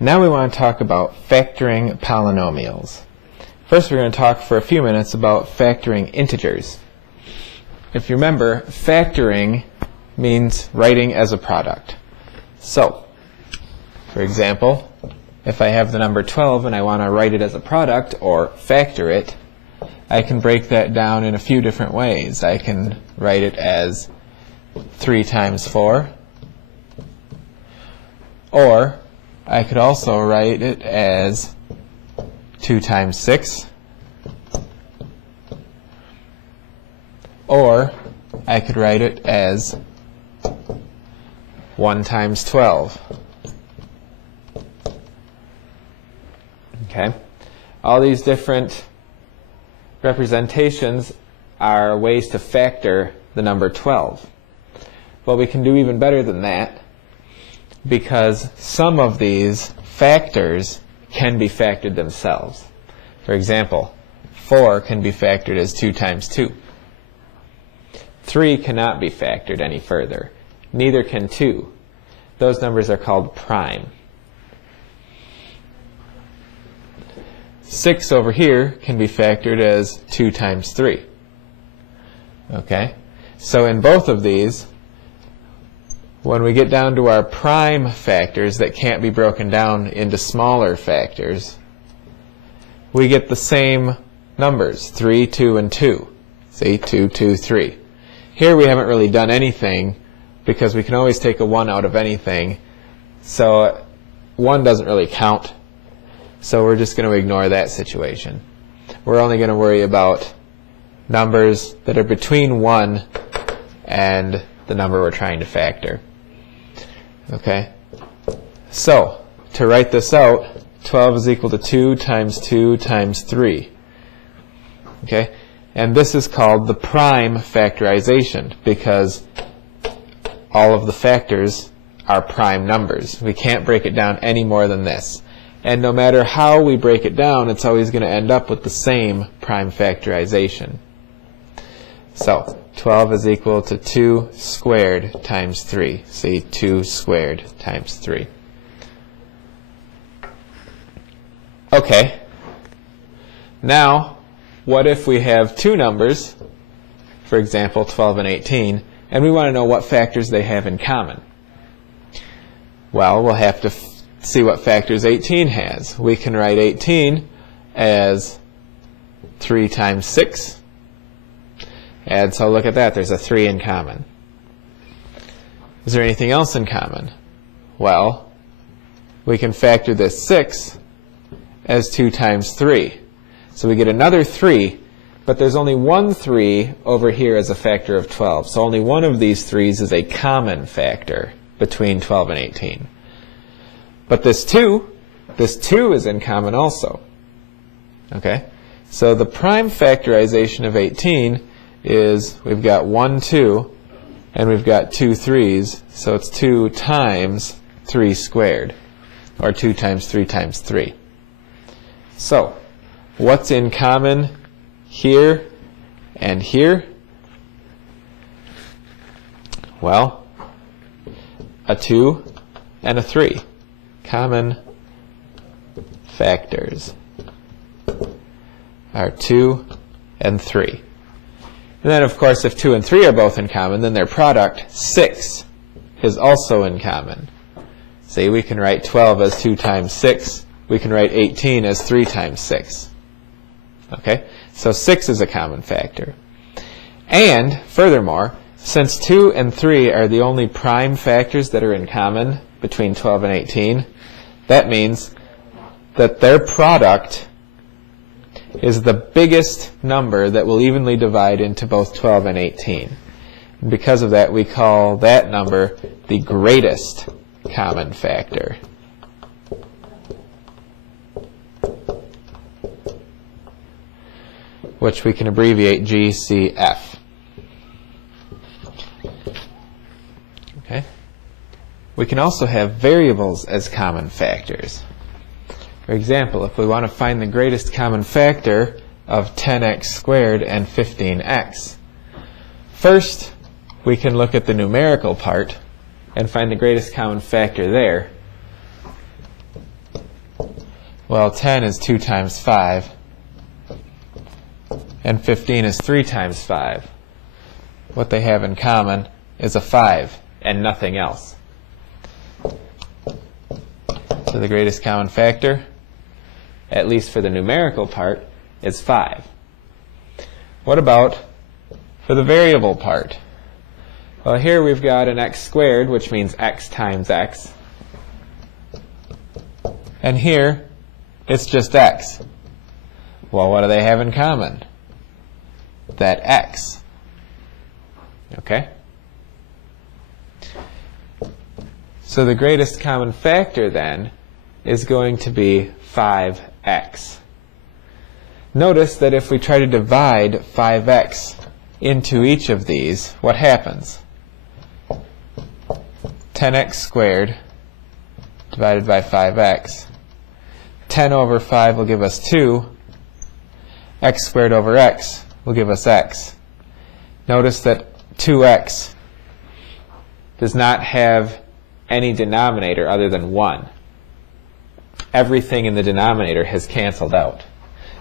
Now we want to talk about factoring polynomials. First, we're going to talk for a few minutes about factoring integers. If you remember, factoring means writing as a product. So, for example, if I have the number 12 and I want to write it as a product or factor it, I can break that down in a few different ways. I can write it as 3 times 4, or I could also write it as 2 times 6, or I could write it as 1 times 12. Okay? All these different representations are ways to factor the number 12. But we can do even better than that, because some of these factors can be factored themselves. For example, 4 can be factored as 2 times 2. 3 cannot be factored any further. Neither can 2. Those numbers are called prime. 6 over here can be factored as 2 times 3. Okay? So in both of these, when we get down to our prime factors that can't be broken down into smaller factors, we get the same numbers, 3, 2, and 2. See, 2, 2, 3. Here we haven't really done anything because we can always take a 1 out of anything. So 1 doesn't really count. So we're just going to ignore that situation. We're only going to worry about numbers that are between 1 and the number we're trying to factor. Okay? So, to write this out, 12 is equal to 2 times 2 times 3. Okay? And this is called the prime factorization because all of the factors are prime numbers. We can't break it down any more than this. And no matter how we break it down, it's always going to end up with the same prime factorization. So, 12 is equal to 2 squared times 3. See, 2 squared times 3. Okay. Now, what if we have two numbers, for example, 12 and 18, and we want to know what factors they have in common? Well, we'll have to see what factors 18 has. We can write 18 as 3 times 6. And so look at that, there's a 3 in common. Is there anything else in common? Well, we can factor this 6 as 2 times 3. So we get another 3, but there's only one 3 over here as a factor of 12. So only one of these 3's is a common factor between 12 and 18. But this 2 is in common also. Okay? So the prime factorization of 18 is we've got 1, 2, and we've got 2 3's, so it's 2 times 3 squared, or 2 times 3 times 3. So, what's in common here and here? Well, a 2 and a 3. Common factors are 2 and 3. And then, of course, if 2 and 3 are both in common, then their product, 6, is also in common. See, we can write 12 as 2 times 6. We can write 18 as 3 times 6. Okay? So 6 is a common factor. And, furthermore, since 2 and 3 are the only prime factors that are in common between 12 and 18, that means that their product is the biggest number that will evenly divide into both 12 and 18. And because of that, we call that number the greatest common factor. Which we can abbreviate GCF. Okay? We can also have variables as common factors. For example, if we want to find the greatest common factor of 10x squared and 15x, first we can look at the numerical part and find the greatest common factor there. Well, 10 is 2 times 5, and 15 is 3 times 5. What they have in common is a 5 and nothing else. So the greatest common factor, at least for the numerical part, is 5. What about for the variable part? Well, here we've got an x squared, which means x times x. And here, it's just x. Well, what do they have in common? That x. Okay? So the greatest common factor, then, is going to be 5x. Notice that if we try to divide 5x into each of these, what happens? 10x squared divided by 5x. 10 over 5 will give us 2. X squared over x will give us x. Notice that 2x does not have any denominator other than 1. Everything in the denominator has canceled out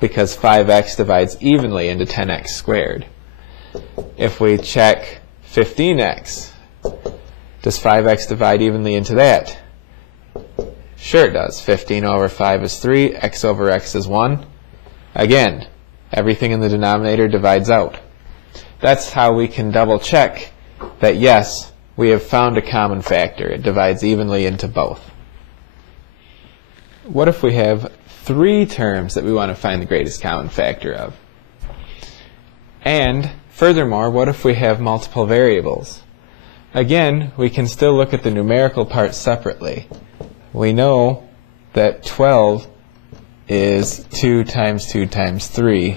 because 5x divides evenly into 10x squared. If we check 15x, does 5x divide evenly into that? Sure it does. 15 over 5 is 3, x over x is 1. Again, everything in the denominator divides out. That's how we can double check that yes, we have found a common factor. It divides evenly into both. What if we have 3 terms that we want to find the greatest common factor of? And furthermore, what if we have multiple variables? Again, we can still look at the numerical part separately. We know that 12 is 2 times 2 times 3,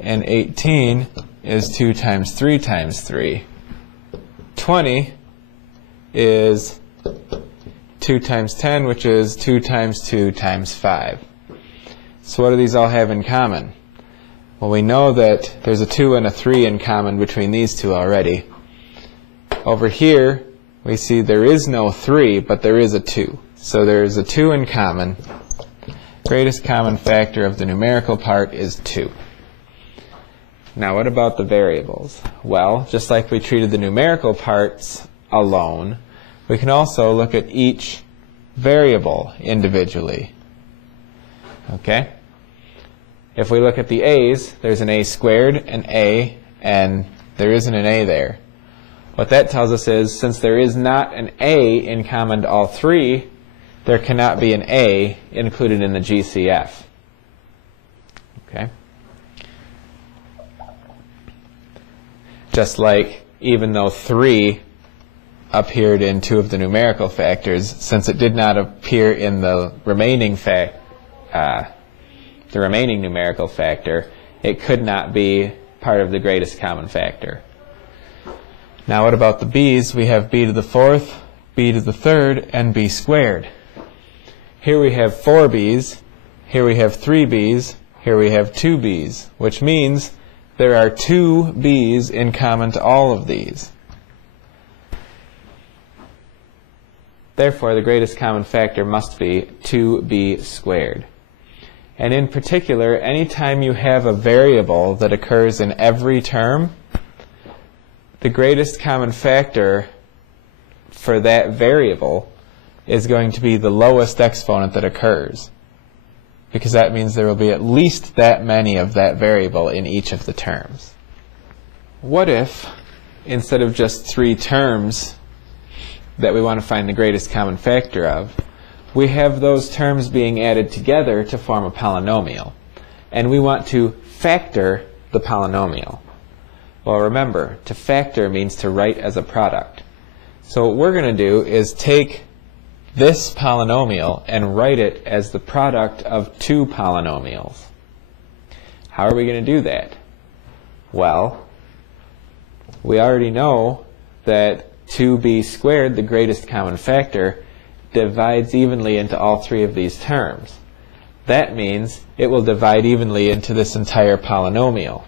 and 18 is 2 times 3 times 3. 20 is 2 times 10, which is 2 times 2 times 5. So what do these all have in common? Well, we know that there's a 2 and a 3 in common between these two already. Over here, we see there is no 3, but there is a 2. So there's a 2 in common. Greatest common factor of the numerical part is 2. Now, what about the variables? Well, just like we treated the numerical parts alone, we can also look at each variable individually. Okay? If we look at the a's, there's an a squared, an a, and there isn't an a there. What that tells us is, since there is not an a in common to all 3, there cannot be an a included in the GCF. Okay? Just like even though 3 appeared in 2 of the numerical factors, since it did not appear in the remaining numerical factor, it could not be part of the greatest common factor. Now what about the b's? We have b to the 4th, b to the 3rd, and b squared. Here we have 4 b's, here we have 3 b's, here we have 2 b's, which means there are 2 b's in common to all of these. Therefore, the greatest common factor must be 2b squared. And in particular, anytime you have a variable that occurs in every term, the greatest common factor for that variable is going to be the lowest exponent that occurs, because that means there will be at least that many of that variable in each of the terms. What if, instead of just 3 terms that we want to find the greatest common factor of, we have those terms being added together to form a polynomial, and we want to factor the polynomial? Well, remember, to factor means to write as a product. So what we're going to do is take this polynomial and write it as the product of 2 polynomials. How are we going to do that? Well, we already know that 2b squared, the greatest common factor, divides evenly into all 3 of these terms. That means it will divide evenly into this entire polynomial.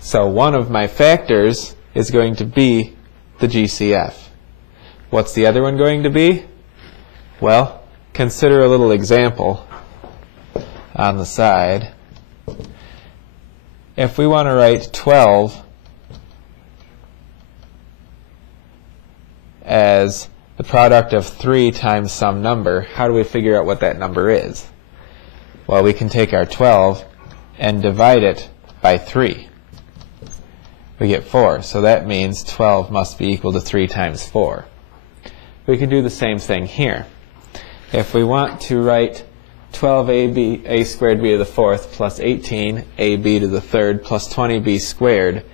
So one of my factors is going to be the GCF. What's the other one going to be? Well, consider a little example on the side. If we want to write 12 as the product of 3 times some number, how do we figure out what that number is? Well, we can take our 12 and divide it by 3. We get 4, so that means 12 must be equal to 3 times 4. We can do the same thing here. If we want to write 12a squared b to the 4th plus 18ab to the 3rd plus 20b squared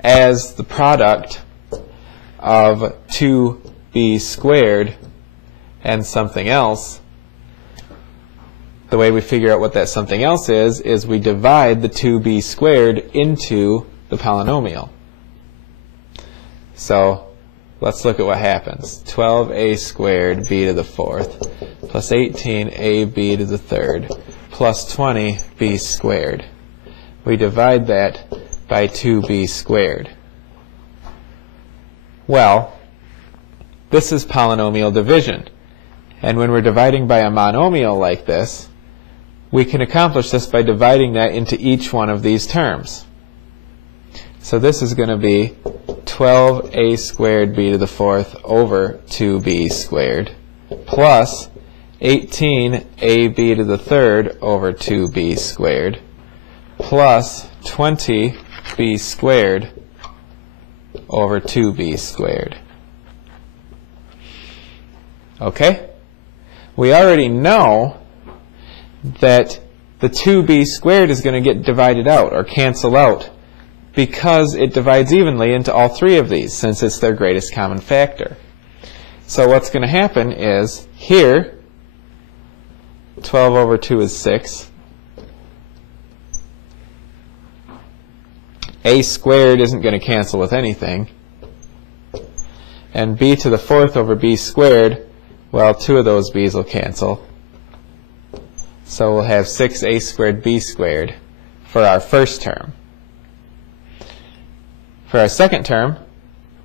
as the product of 2b squared and something else, the way we figure out what that something else is we divide the 2b squared into the polynomial. So let's look at what happens. 12a squared b to the 4th plus 18ab to the 3rd plus 20b squared. We divide that by 2b squared. Well, this is polynomial division. And when we're dividing by a monomial like this, we can accomplish this by dividing that into each one of these terms. So this is going to be 12a squared b to the 4th over 2b squared plus 18ab to the 3rd over 2b squared plus 20b squared over 2b squared. Okay? We already know that the 2b squared is going to get divided out or cancel out because it divides evenly into all 3 of these since it's their greatest common factor. So what's going to happen is here 12 over 2 is 6. A squared isn't going to cancel with anything. And b to the 4th over b squared, well, 2 of those b's will cancel. So we'll have 6a squared b squared for our first term. For our second term,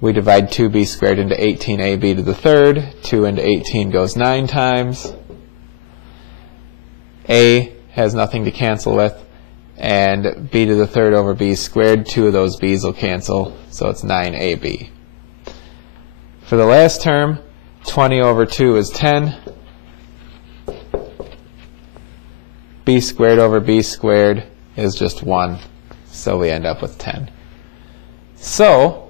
we divide 2b squared into 18ab to the 3rd. 2 into 18 goes 9 times. A has nothing to cancel with. And b to the 3rd over b squared, 2 of those b's will cancel, so it's 9ab. For the last term, 20 over 2 is 10. B squared over b squared is just 1, so we end up with 10. So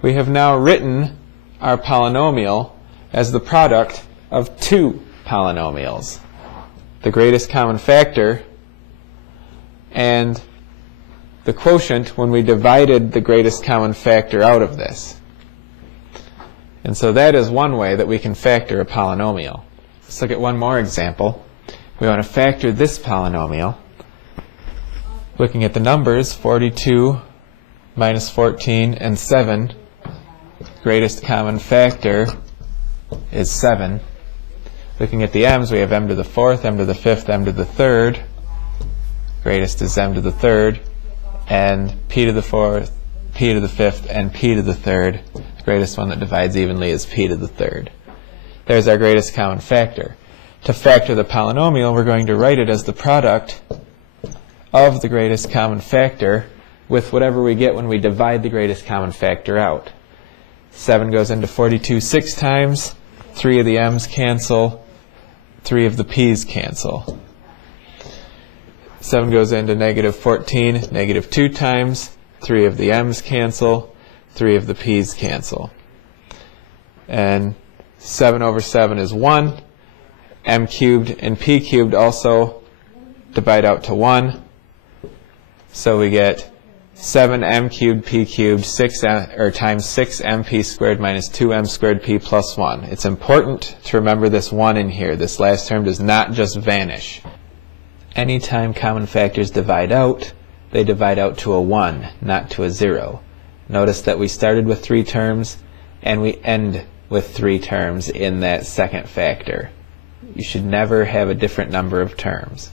we have now written our polynomial as the product of 2 polynomials, the greatest common factor and the quotient when we divided the greatest common factor out of this. And so that is one way that we can factor a polynomial. Let's look at one more example. We want to factor this polynomial. Looking at the numbers, 42 minus 14 and 7, greatest common factor is 7. Looking at the m's, we have m to the 4th, m to the 5th, m to the 3rd. Greatest is m to the 3rd. And p to the 4th, p to the 5th, and p to the 3rd. The greatest one that divides evenly is p to the 3rd. There's our greatest common factor. To factor the polynomial, we're going to write it as the product of the greatest common factor with whatever we get when we divide the greatest common factor out. 7 goes into 42 6 times. 3 of the m's cancel. 3 of the p's cancel. 7 goes into negative 14, negative 2 times. 3 of the m's cancel. 3 of the p's cancel. And 7 over 7 is 1. M cubed and p cubed also divide out to 1. So we get 7m cubed p cubed times 6mp squared minus 2m squared p plus 1. It's important to remember this 1 in here. This last term does not just vanish. Anytime common factors divide out, they divide out to a 1, not to a 0. Notice that we started with 3 terms and we end with 3 terms in that second factor. You should never have a different number of terms.